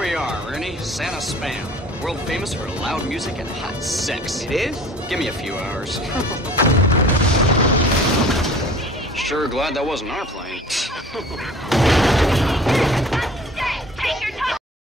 we are, Ernie. Santa Spam. World famous for loud music and hot sex. It is? Give me a few hours. Sure glad that wasn't our plane.